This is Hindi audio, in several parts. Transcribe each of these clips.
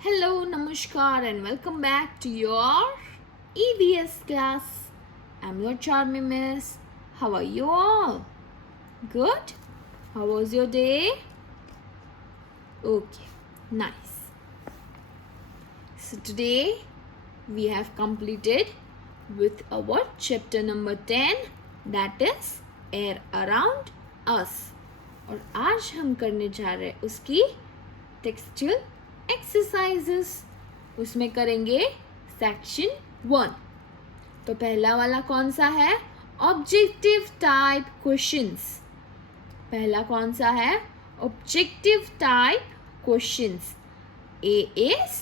Hello, Namaskar, and welcome back to your EVS class. I'm your charming miss. How are you all? Good? How was your day? Okay, nice. So today we have completed with our chapter number 10, that is Air Around Us. और आज हम करने जा रहे हैं उसकी टेक्सचुअल एक्सरसाइजेस. उसमें करेंगे सेक्शन 1. तो पहला वाला कौन सा है? Objective type questions. पहला कौन सा है? Objective type questions. A is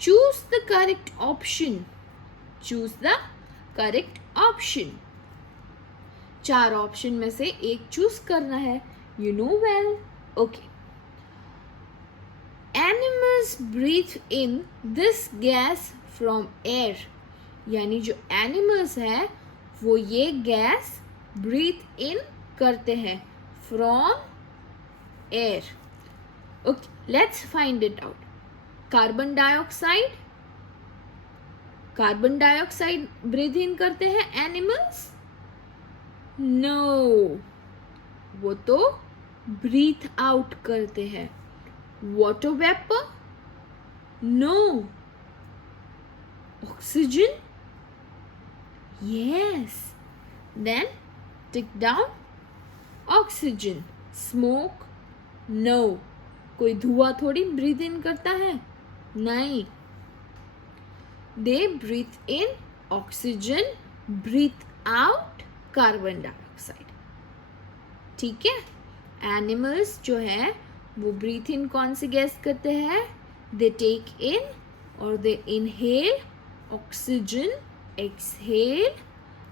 choose the correct option. Choose the correct option. 4 option में से एक चूज करना है. You know well. Okay. Animals breathe in this gas from air. यानी जो एनिमल्स है वो ये गैस ब्रीथ इन करते हैं from air. Okay, let's find it out. Carbon dioxide. Carbon dioxide breathe in करते हैं एनिमल्स? नो, वो तो ब्रीथ आउट करते हैं. Water vapor? No. Oxygen? Yes. Then tick down. Oxygen. Smoke? No. कोई धुआं थोड़ी ब्रीथ इन करता है? नहीं. They breathe in oxygen, breathe out carbon dioxide. ठीक है? Animals जो है वो ब्रीथ इन कौन सी गैस करते हैं? दे टेक इन और they inhale oxygen, exhale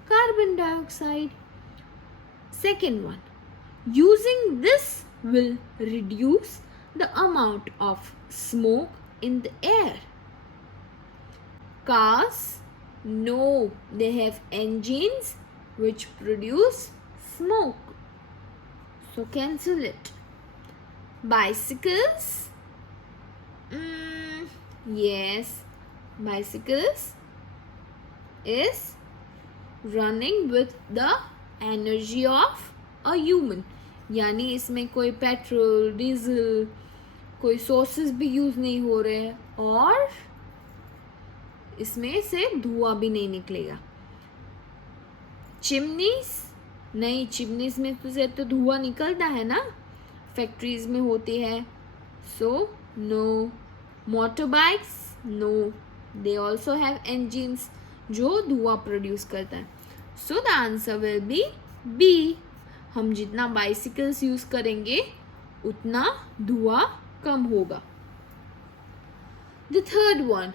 carbon dioxide. Second one, using this will reduce the amount of smoke in the air. Cars? No, they have engines which produce smoke. So cancel it. Bicycles? Yes, bicycles is running with the energy of a human. यानी इसमें कोई पेट्रोल, डीजल, कोई सोर्सेस भी यूज नहीं हो रहे हैं और इसमें से धुआं भी नहीं निकलेगा. चिमनीज? नहीं, चिमनीज में से तो धुआं निकलता है ना, फैक्ट्रीज में होती है. So no. Motor bikes? No, they also have engines जो धुआं प्रोड्यूस करता है. So the answer will be B. हम जितना बाइसिकल्स यूज करेंगे उतना धुआं कम होगा. The third one,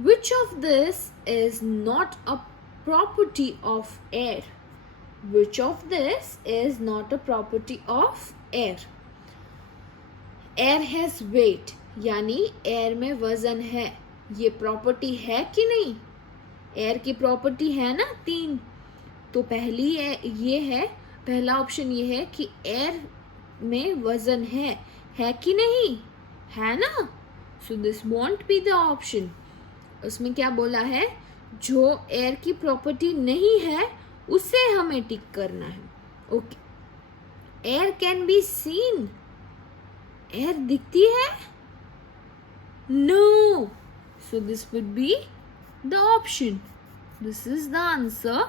which of this is not a property of air? Which of this is not a property of air? Air has weight, यानी एयर में वजन है. ये प्रॉपर्टी है कि नहीं? एयर की प्रॉपर्टी है ना 3. तो पहली ये है, पहला ऑप्शन ये है कि एयर में वजन है कि नहीं? है ना. So this want B the option. उसमें क्या बोला है? जो एयर की प्रॉपर्टी नहीं है उसे हमें टिक करना है. Okay. Air can be seen. Air दिखती है? No. So this would be the option. This is the answer.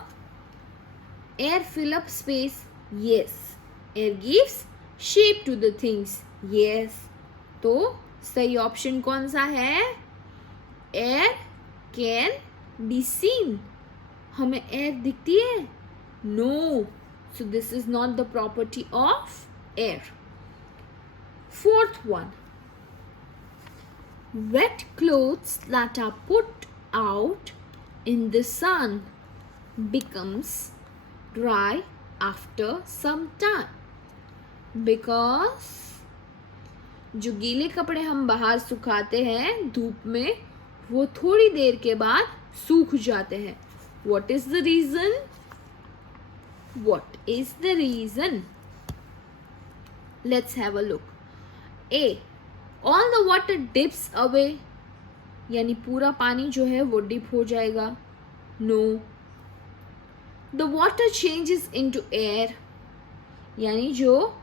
Air fill up space? Yes. Air gives shape to the things? Yes. तो सही ऑप्शन कौन सा है? Air can be seen. हमें एयर दिखती है? No. So this is not the property of air. Fourth one, wet clothes that are put out in the sun becomes dry after some time because जो गीले कपड़े हम बाहर सुखाते हैं धूप में वो थोड़ी देर के बाद सूख जाते हैं. What is the reason? What is the reason? Let's have a look. A. All the water dips away यानी पूरा पानी जो है वो डिप हो जाएगा. No. The water changes into air, यानी जो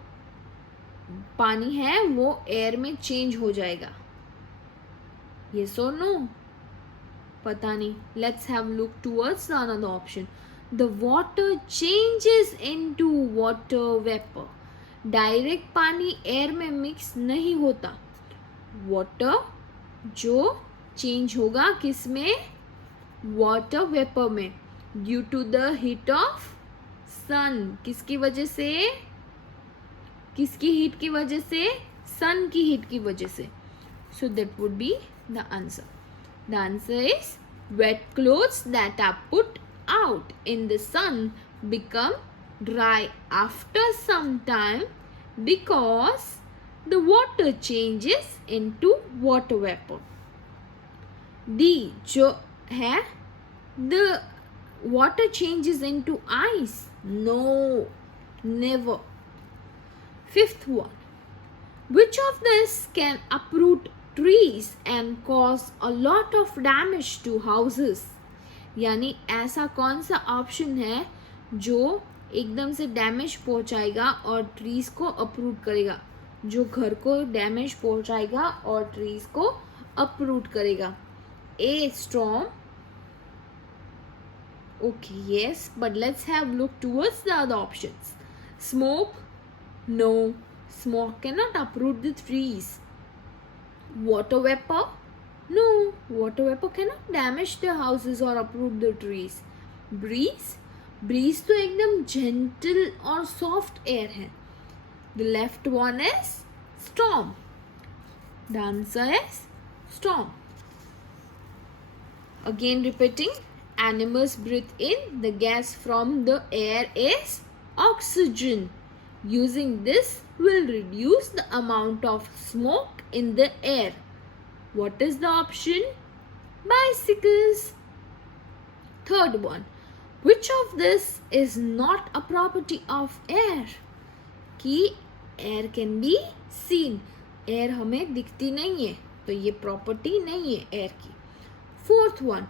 पानी है वो एयर में चेंज हो जाएगा. Yes or no? पता नहीं. Let's have a look towards the another option. The water changes into water vapor. Direct पानी एयर में मिक्स नहीं होता. वाटर जो चेंज होगा किस में? वाटर वेपर में. Due to the heat of sun. किसकी वजह से? किसकी हीट की वजह से? सन की हीट की वजह से. So that would be the answer. The answer is wet clothes that are put out in the sun become dry after some time because the water changes into water vapor. D जो है the water changes into ice. No, never. Fifth one. Which of this can uproot trees and cause a lot of damage to houses? यानी ऐसा कौन सा ऑप्शन है जो एकदम से डैमेज पहुंचाएगा और ट्रीज को अपरूट करेगा, जो घर को डैमेज पहुंचाएगा और ट्रीज को अपरूट करेगा? ए storm. Okay, yes, but let's have look towards the other options. Smoke. No, smoke cannot uproot the trees. Water vapor. No, water vapor cannot damage the houses or uproot the trees. Breeze. Breeze तो एकदम gentle और soft air है. The left one is storm. The answer is storm. Again repeating, animals breathe in the gas from the air is oxygen. Using this will reduce the amount of smoke in the air. What is the option? Bicycles. Third one. Which of this is not a property of air? कि air can be seen. Air हमें दिखती नहीं है, तो ये property नहीं है air की. Fourth one.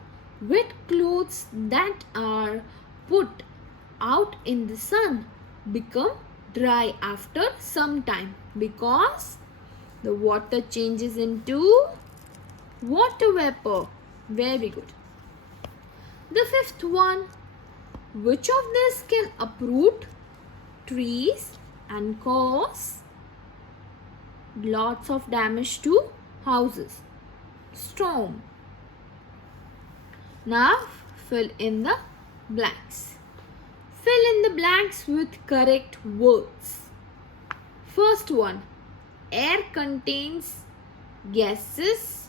Wet clothes that are put out in the sun become dry after some time because the water changes into water vapor. Very good. The fifth one. Which of this can uproot trees and cause lots of damage to houses? Storm. Now fill in the blanks. Fill in the blanks with correct words. First one. Air contains gases,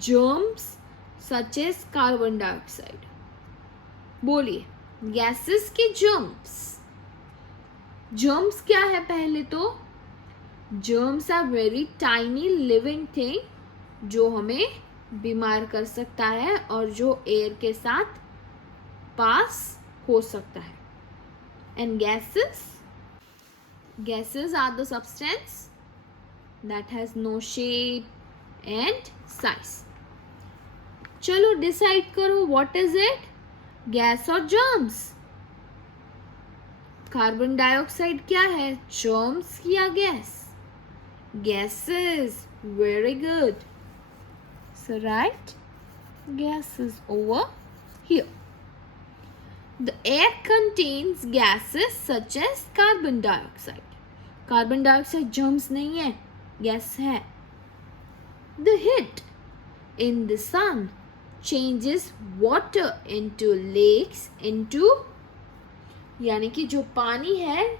germs such as carbon dioxide. बोलिए, gases के germs. Germs क्या है? पहले तो germs are very tiny living thing जो हमें बीमार कर सकता है और जो एयर के साथ पास हो सकता है. And gases are the substance that has no shape and size. चलो डिसाइड करो, what is it? गैस और germs. कार्बन डाइऑक्साइड क्या है? germs या gas? gases. Very good. So write gases over here. The air contains gases such as carbon dioxide. Carbon dioxide germs नहीं है, gas है. The heat in the sun changes water into lakes into, यानी कि जो पानी है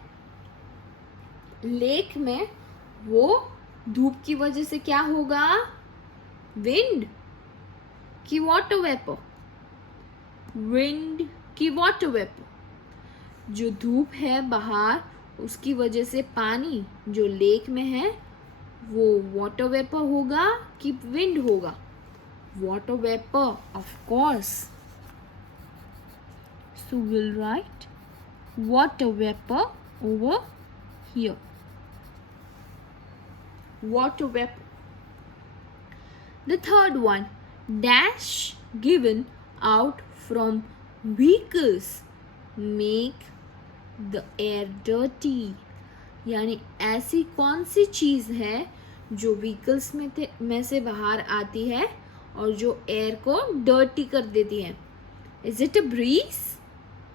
लेक में वो धूप की वजह से क्या होगा? विंड की वाटर वेपर. विंड की वाटर वेपर. जो धूप है बाहर उसकी वजह से पानी जो लेक में है वो वाटर वेपर होगा कि विंड होगा? Water vapour, of course. So will right water vapour over here. Water vapour. The third one. dash given out from vehicles make the air dirty. यानी ऐसी कौन सी चीज़ है जो व्हीकल्स में से बाहर आती है और जो एयर को डर्टी कर देती है? Is it a breeze?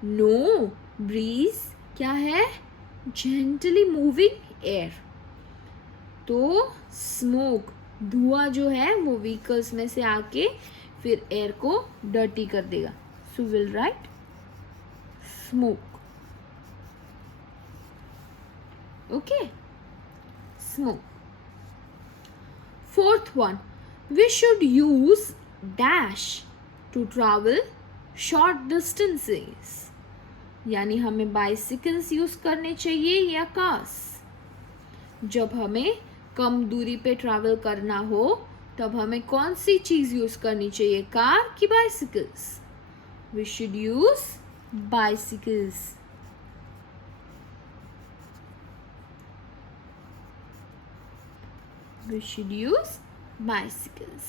No, breeze क्या है? Gently moving air. तो स्मोक, धुआं जो है वो व्हीकल्स में से आके फिर एयर को डर्टी कर देगा. सो will write smoke. Okay, smoke. Fourth one, we should use dash to travel short distances. यानी हमें बाइसिकल्स यूज करने चाहिए या कार्स? जब हमें कम दूरी पे ट्रैवल करना हो तब हमें कौन सी चीज यूज करनी चाहिए, कार की bicycles? We should use bicycles. We should use bicycles.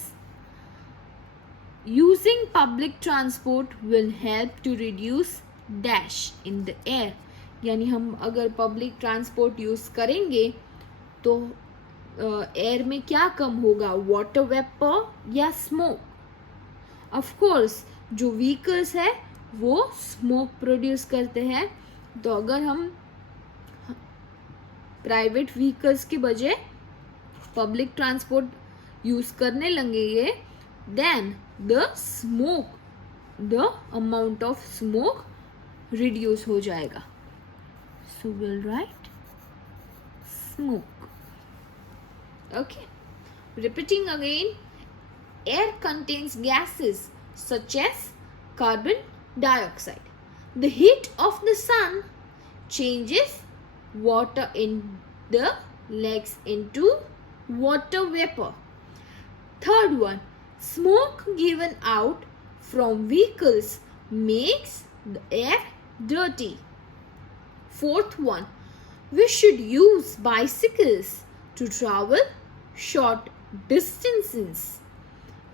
Using public transport will help to reduce dash in the air. यानी हम अगर पब्लिक ट्रांसपोर्ट यूज करेंगे तो एयर में क्या कम होगा, वाटर वेपर या स्मोक? ऑफ कोर्स जो व्हीकल्स है वो स्मोक प्रोड्यूस करते हैं. तो अगर हम प्राइवेट व्हीकल्स के बजाय पब्लिक ट्रांसपोर्ट यूज करने लगेंगे then the amount of smoke reduce हो जाएगा. So will write smoke. Okay, repeating again. Air contains gases such as carbon dioxide. The heat of the sun changes water in the legs into water vapor. Third one, smoke given out from vehicles makes the air dirty. Fourth one, we should use bicycles to travel short distances.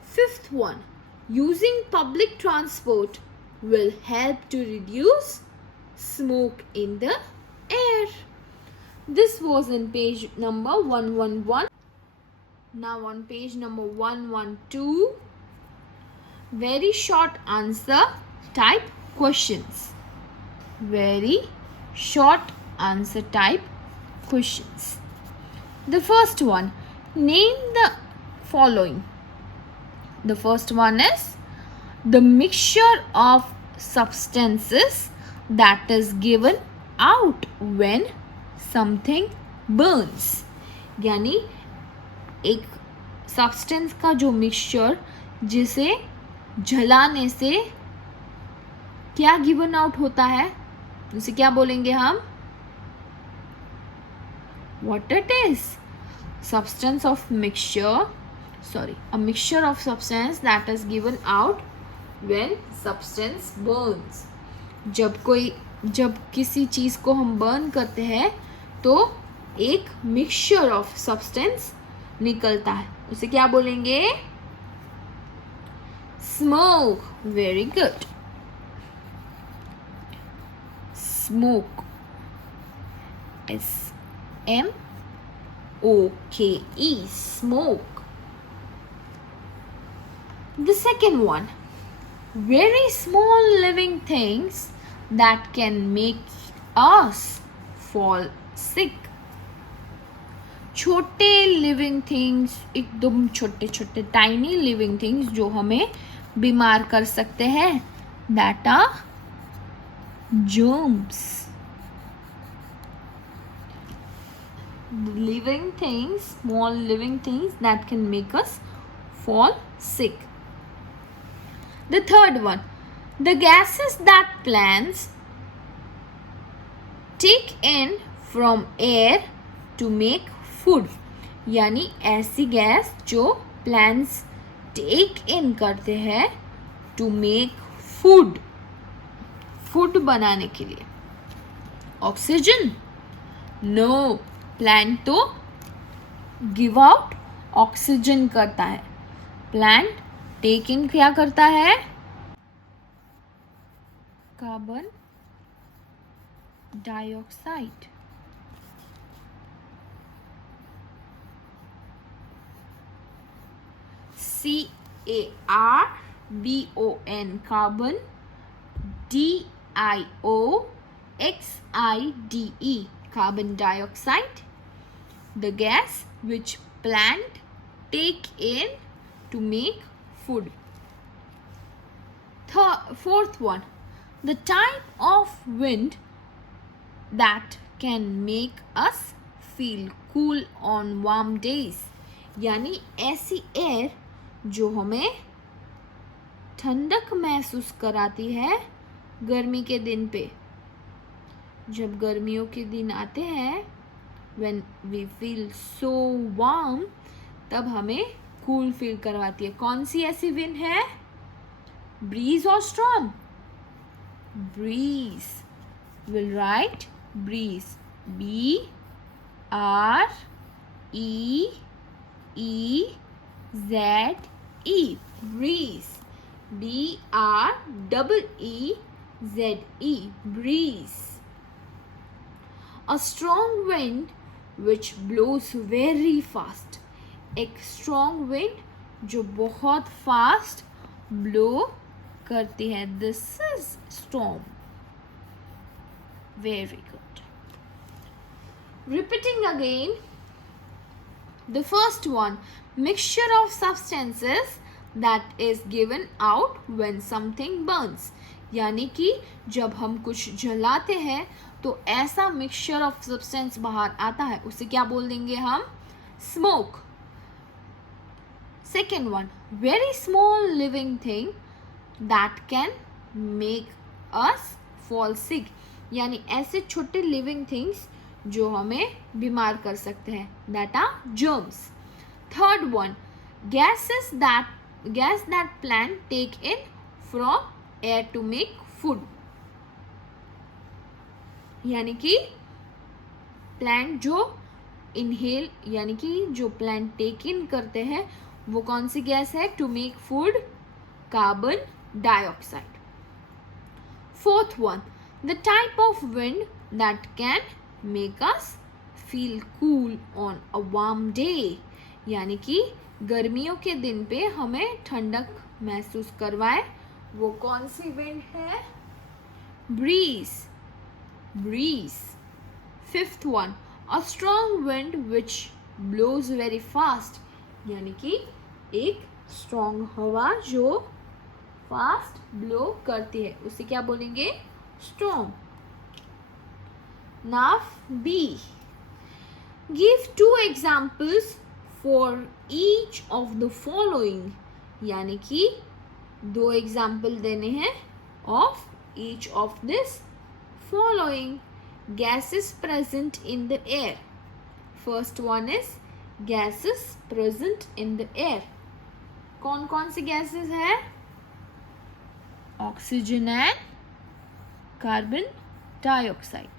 Fifth one, using public transport will help to reduce smoke in the air. This was in page number 111. Now on page number 112, very short answer type questions. Very short answer type questions. The first one, name the following. The first one is the mixture of substances that is given out when something burns. यानी एक सब्सटेंस का जो मिक्सचर जिसे जलाने से क्या गिवन आउट होता है, उसे क्या बोलेंगे हम? What it is? Substance of mixture, a mixture of substance that is given out when substance burns. जब किसी चीज को हम बर्न करते हैं तो एक मिक्सचर ऑफ सब्सटेंस निकलता है, उसे क्या बोलेंगे? Smoke. Very good. Smoke, SMOKE, smoke. The second one, very small living things that can make us fall sick. छोटे लिविंग थिंग्स, एकदम छोटे छोटे टाइनी लिविंग थिंग्स जो हमें बीमार कर सकते हैं, that are germs. Living things, small living things that can make us fall sick. The third one, the gases that plants take in from air to make food. यानी ऐसी गैस जो प्लांट्स टेक इन करते हैं टू मेक फूड, फूड बनाने के लिए. ऑक्सीजन? नो, प्लांट तो गिव आउट ऑक्सीजन करता है. प्लांट टेक इन क्या करता है? Carbon dioxide. CARBON, carbon. DIOXIDE, carbon dioxide, the gas which plant take in to make food. Fourth one, the type of wind that can make us feel cool on warm days, यानी ऐसी एयर जो हमें ठंडक महसूस कराती है गर्मी के दिन पे। जब गर्मियों के दिन आते हैं, when we feel so warm, तब हमें कूल फील करवाती है। कौन सी ऐसी विंड है? ब्रीज और storm? Breeze. Will write breeze, BREEZE, breeze, BREEZE, breeze. A strong wind which blows very fast, एक strong wind जो बहुत fast blow करती है, this is storm. Very good. Repeating again, the first one, mixture of substances that is given out when something burns, यानी कि जब हम कुछ जलाते हैं तो ऐसा मिक्सचर ऑफ सब्सटेंस बाहर आता है, उसे क्या बोल देंगे हम? Smoke. Second one, very small living thing that can make us fall sick, यानी ऐसे छोटे लिविंग थिंग्स जो हमें बीमार कर सकते हैं, that are germs. Third one, gas that plant take in from air to make food, यानी कि प्लांट जो इनहेल यानी कि जो प्लांट टेक इन करते हैं वो कौन सी गैस है? To make food, carbon dioxide. Fourth one, the type of wind that can make us feel cool on a warm day, यानी कि गर्मियों के दिन पे हमें ठंडक महसूस करवाए, वो कौन सी विंड है? Bridge. Breeze. Fifth one, a strong wind which blows very fast, यानी कि एक strong हवा जो fast blow करती है, उसे क्या बोलेंगे? Storm. Now B. Give 2 examples for each of the following, यानी कि 2 example देने हैं of each of this following gases present in the air. First one is gases present in the air. कौन कौन सी gases है? Oxygen and carbon dioxide.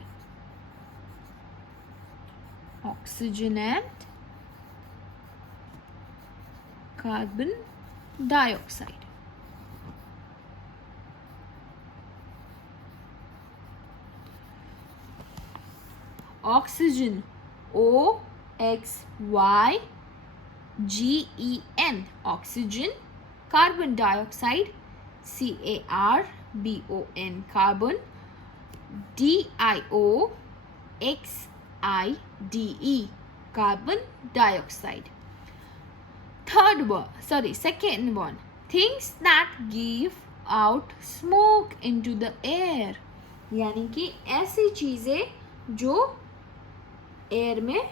Oxygen and carbon dioxide. Oxygen, OXYGEN, oxygen. Carbon dioxide, CARBON, carbon. DIOXIDE, carbon dioxide. Second one, things that give out smoke into the air, यानी कि ऐसी चीजें जो एयर में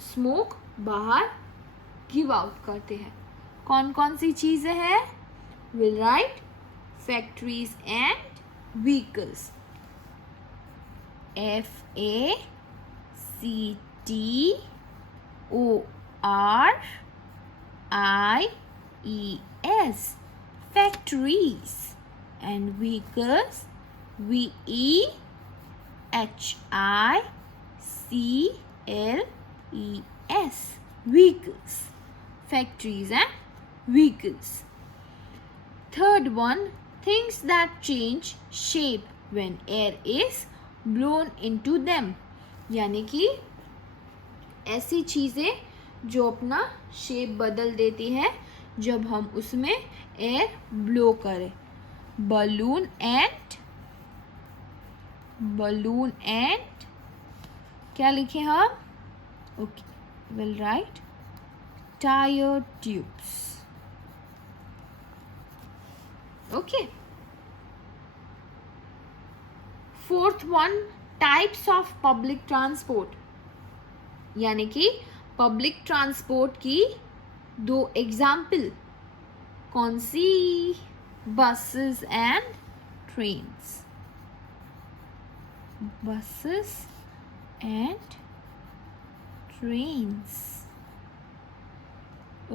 स्मोक बाहर गिव आउट करते हैं. कौन कौन सी चीजें हैं? Will write factories and vehicles, FACTORIES, factories, and vehicles, VEHICLES, vehicles, factories and vehicles. Third one, things that change shape when air is blown into them. यानी कि ऐसी चीज़ें जो अपना शेप बदल देती है जब हम उसमें एयर ब्लो करें. बलून एंड क्या लिखे हम? Okay, will write tyre tubes. Okay. Fourth one, types of public transport. यानी कि पब्लिक ट्रांसपोर्ट की 2 एग्जाम्पल. कौन सी? Buses and trains. buses and trains.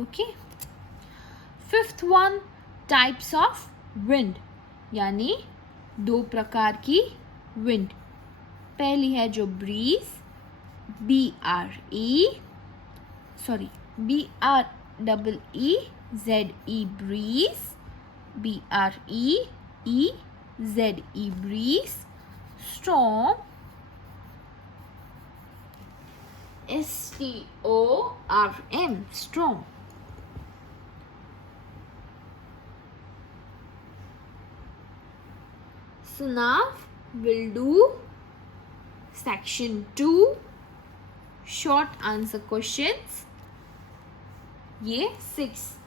Okay. Fifth one, types of wind. यानी 2 प्रकार की wind. पहली है जो breeze, B-R-E-Z-E, breeze, B-R-E-E-Z-E, breeze. Storm, S-T-O-R-M, storm. So now we'll do section 2, short answer questions. ये 6.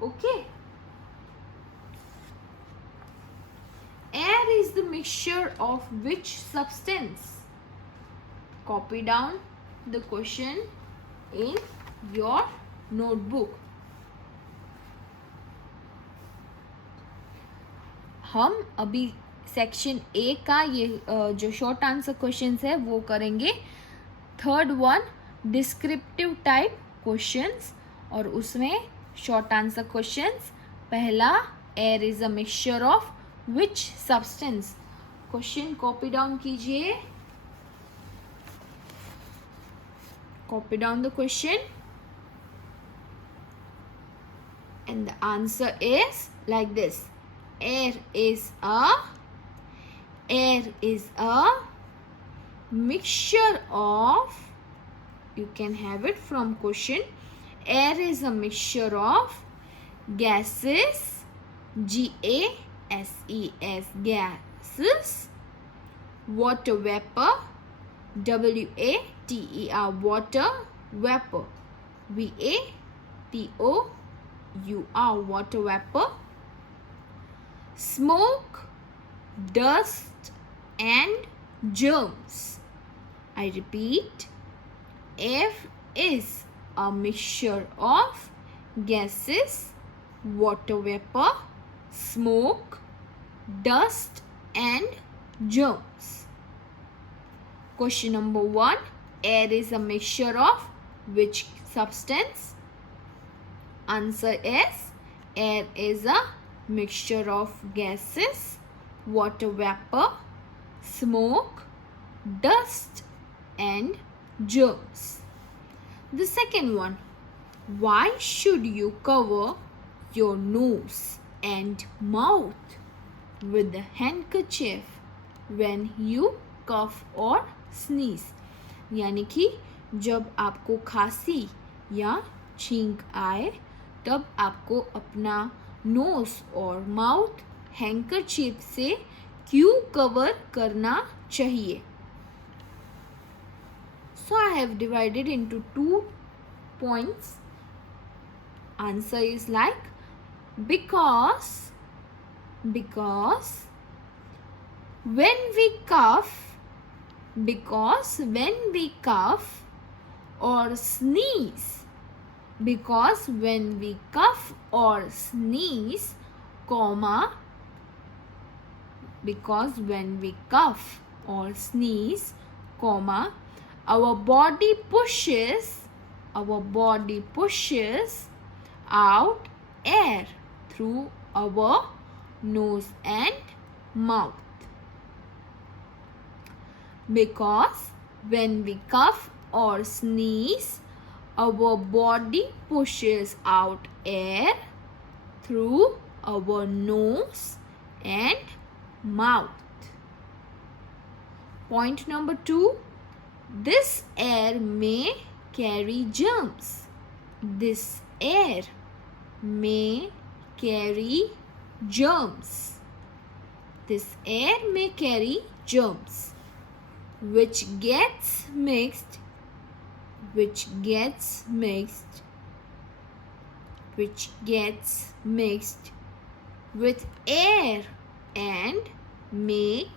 Okay. Air is the mixture of which substance? Copy down the question in your notebook. हम अभी सेक्शन 1 का ये जो शॉर्ट आंसर क्वेश्चंस है वो करेंगे. Third one, descriptive type questions, और उसमें शॉर्ट आंसर क्वेश्चंस. पहला, air is a mixture of which substance. Question copy down कीजिए. Copy down the question and the answer is like this. Air is a mixture of, you can have it from question. Air is a mixture of gases, G-A-S-E-S, gases, water vapor, W-A-T-E-R, water vapor, V-A-P-O-U-R, water vapor, smoke, dust and germs. I repeat, air is a mixture of gases, water vapor, smoke, dust and germs. Question number 1, air is a mixture of which substance? Answer is, air is a mixture of gases, water vapor, smoke, dust and germs. The second one, why should you cover your nose and mouth with a handkerchief when you cough or sneeze? यानी कि जब आपको खांसी या छींक आए तब आपको अपना नोज और माउथ हैंकरचीफ से क्यों कवर करना चाहिए? So I have divided into 2 points. Answer is like, because when we cough or sneeze, comma, because when we cough or sneeze, comma, our body pushes out air through our nose and mouth. Because when we cough or sneeze, our body pushes out air through our nose and mouth. Point number 2. This air may carry germs. This air may carry germs. This air may carry germs which gets mixed with air and make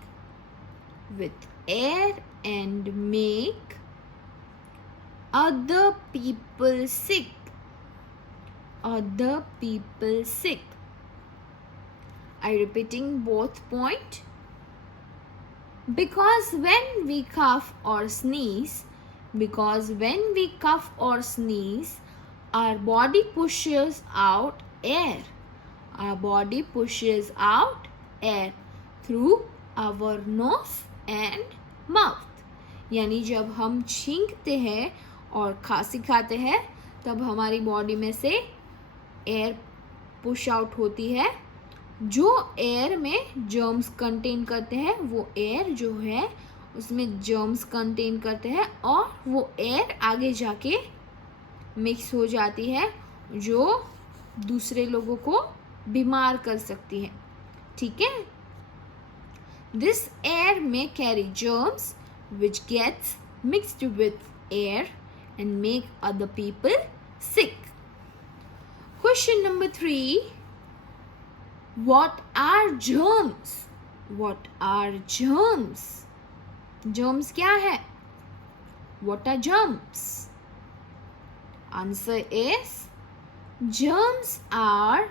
other people sick. I repeating both point. Because when we cough or sneeze, our body pushes out air. Through our nose and mouth. यानी जब हम छींकते हैं और खांसी खाते हैं तब हमारी बॉडी में से एयर पुश आउट होती है. जो एयर में जर्म्स कंटेन करते हैं वो एयर जो है उसमें जर्म्स कंटेन करते हैं और वो एयर आगे जाके मिक्स हो जाती है जो दूसरे लोगों को बीमार कर सकती है. ठीक है. This air may carry germs which gets mixed with air and make other people sick. Question number 3. What are germs? Germs क्या है? What are germs? Answer is germs are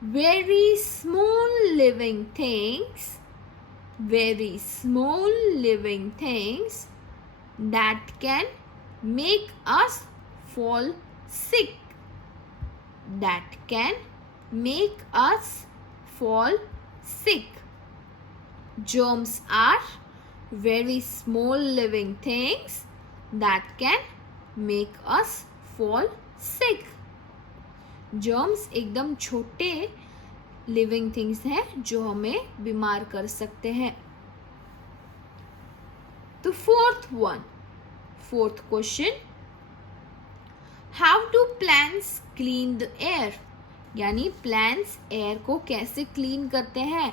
very small living things that can make us fall sick. Germs are very small living things that can make us fall sick. Germs एकदम छोटे लिविंग थिंग्स हैं जो हमें बीमार कर सकते हैं. तो fourth question. How do plants clean the air? यानी plants air को कैसे clean करते हैं?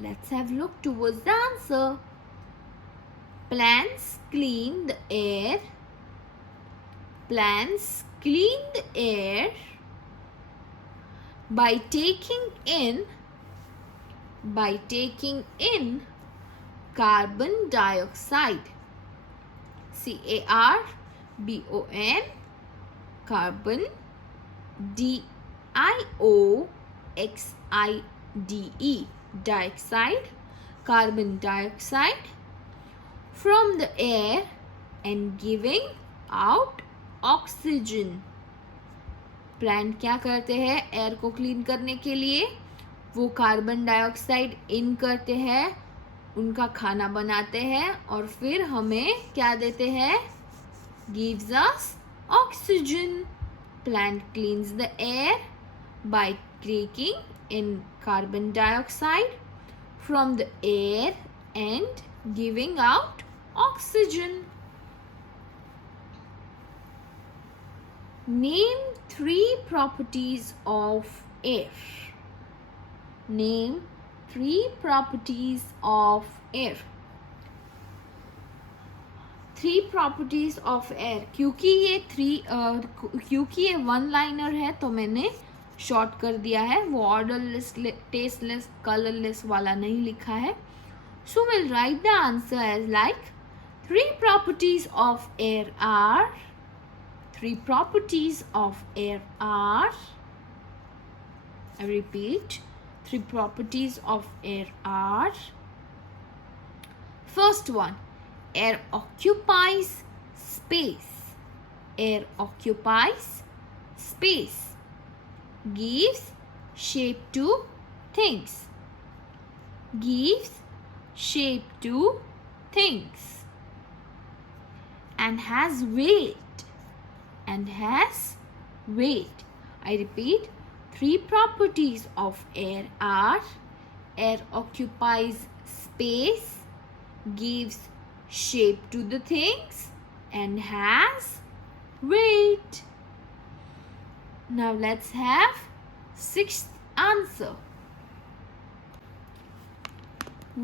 Let's have a look towards the answer. Plants clean the air by taking in carbon dioxide. CARBON, carbon, DIOXIDE, dioxide, carbon dioxide from the air and giving out oxygen. Plant क्या करते हैं एयर को क्लीन करने के लिए? वो कार्बन डाइऑक्साइड इन करते हैं, उनका खाना बनाते हैं और फिर हमें क्या देते हैं? Gives us oxygen. Plant cleans the air by taking in carbon dioxide from the air and giving out oxygen. Name 3 properties of air. 3 properties of air. क्योंकि ये वन लाइनर है तो मैंने शॉर्ट कर दिया है. वो ऑर्डरलेस, टेस्टलेस, कलरलेस वाला नहीं लिखा है. So we'll write the answer as like 3 properties of air are. 3 properties of air are. I repeat, 3 properties of air are. First one, air occupies space. Air occupies space. Gives shape to things. And has weight. and has weight. I repeat, three properties of air are: air occupies space, gives shape to the things, and has weight. Now let's have sixth answer.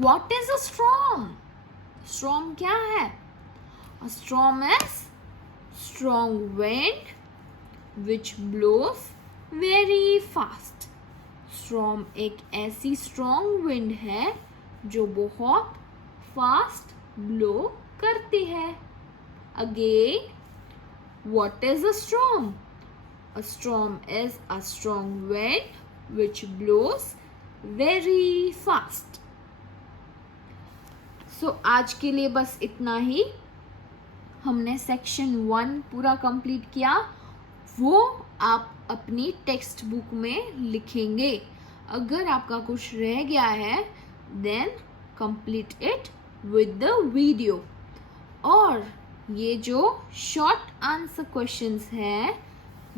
What is a storm? Storm क्या है? A storm is strong wind which blows very fast. Storm एक ऐसी strong wind है जो बहुत fast blow करती है. Again, what is a storm? A storm is a strong wind which blows very fast. So आज के लिए बस इतना ही. हमने सेक्शन 1 पूरा कंप्लीट किया. वो आप अपनी टेक्स्ट बुक में लिखेंगे. अगर आपका कुछ रह गया है then complete it with the video. और ये जो शॉर्ट आंसर क्वेश्चंस हैं,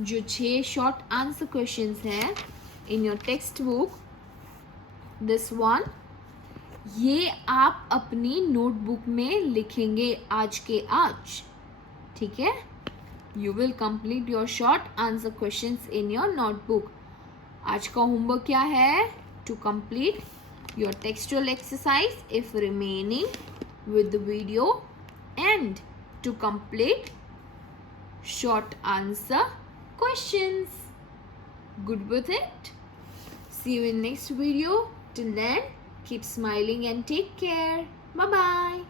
जो 6 शॉर्ट आंसर क्वेश्चंस हैं in your text book, this one, ये आप अपनी नोटबुक में लिखेंगे आज के आज. ठीक है? You will complete your short answer questions in your notebook. आज का होमवर्क क्या है? To complete your textual exercise if remaining with the video and to complete short answer questions. Good with it? See you in next video. Till then, keep smiling and take care. Bye bye.